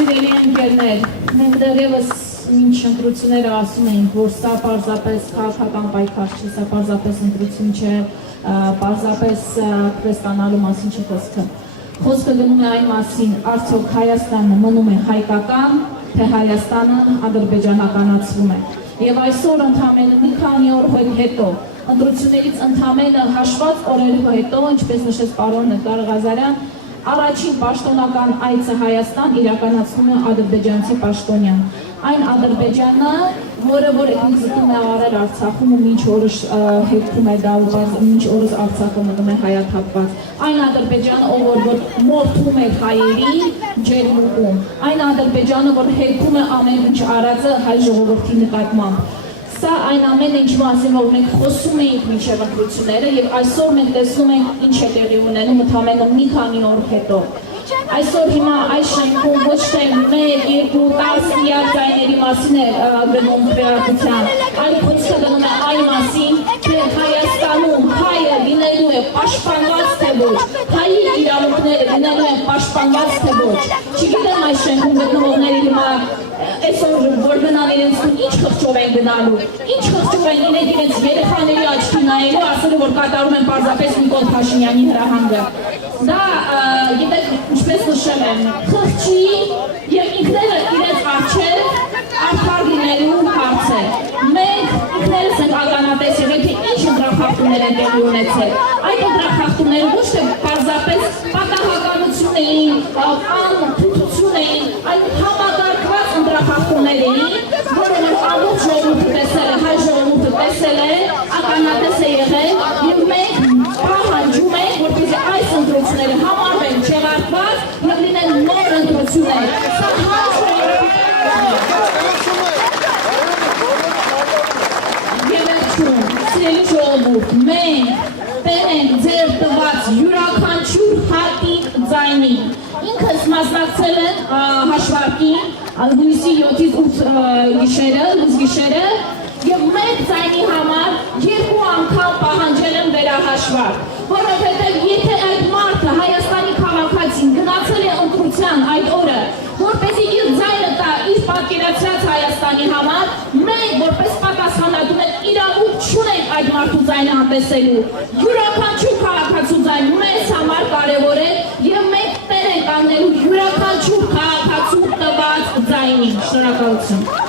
Սիրելի ընկերներ, մենք դեռևս ինչ ընտրությունները ասում ենք, որ սա պարզապես քաղաքական պայքար չէ, սա պարզապես ընտրություն չէ, պարզապես կրեստանալու մասին չի խոսքը։ Խոսքը գնում է այն մասին, արդյոք Հայաստանը մնում է հայկական, թե Հայաստանը ադրբեջանականացվում է։ Եվ այսօր ընդամենը մի քանի օր հետո, ընտրություններից ընդամենը հաշված օրեր հետո, ինչպես նշեց պարոն Նկար Ղազարյան, առաջին պաշտոնական այցը Հայաստան իրականացնում է ադրբեջանցի պաշտոնյան։ Այն Ադրբեջանը, որը էթնիզм է արել Արցախում ու մինչ օրս հետքում է դա ու մինչ օրս Արցախը մնում է հայաթափված։ Այն Ադրբեջանը, որ մորթում է հայերի ջերմուկում։ Այն Ադրբեջանը, որ հետքում է ամեն ինչ արածը հայ ժողովրդի նկատմամբ։ Սա այն ամենը, ինչ մասին որ մենք խոսում էինք մինչև ընտրությունները եւ այսօր մենք տեսնում ենք ինչ է տեղի ունենում ընդամենը մի քանի օր հետո։ Այսօր հիմա այս շենքում ոչ թե 1, 2, 10 միլիարդ ձայների մասին է գնում քվեարկության, այլ խոսքը գնում է այն մասին, թե Հայաստանում հայը լինելու է պաշտպանված թե ոչ, հայի իրավունքները լինելու են պաշտպանված թե ոչ։ Չգիտեմ այս շենքում գտնվողները հիմա այսօր որ գնան իրենց ինչ խղճով են գնալու, ինչ խղճով են իրենց երեխաների աչքի նայելու, ասելու որ կատարում են պարզապես Նիկոլ Փաշինյանի հրահանգը։ Դա գիտեք ինչպես նշել եմ, խղճի եւ ինքները իրենց առջև արդար լինելու հարց է։ Մենք ինքներս ենք ականատես եղել, թե ինչ ընտրախախտումներ են տեղի ունեցել։ Այդ ընտրախախտումները ոչ թե պարզապես պատահականություն էին, անփութություն էին, այլ համակարգված ընտրախախտումներ էին, որոնք ամբողջ ժողովուրդը տեսել է, հայ ժողովուրդը տեսել է, ականատես է եղել եւ մենք պահանջում ենք, որպեսզի այս ընտրությունները համարվեն չեղարկված եւ լինեն նոր ընտրություններ։ Սա հայ Սիրելի ժողովուրդ, մենք տենենք ձեր տված յուրաքանչյուր հատիկ ձայնի։ Ինքս մասնակցել եմ հաշվարկին, հունիսի 7-ից 8 գիշերը, եւ մեկ ձայնի համար 2 անգամ պահանջել եմ վերահաշվարկ, որովհետեւ եթե այդ մարդը Հայաստանի քաղաքացին գնացել է ընտրության այդ օրը, որպեսզի իր ձայնը տա իր պատկերացրած Հայաստանի համար, մենք որպես պատասխանատու իրավունք չունենք այդ մարդու ձայնը անտեսելու։ Յուրաքանչյուր քաղաքացու ձայն մեզ համար կարևոր է եւ մենք տեր ենք առնելու յուրաքանչյուր քաղաքացու տված ձայնին։ Շնորհակալություն։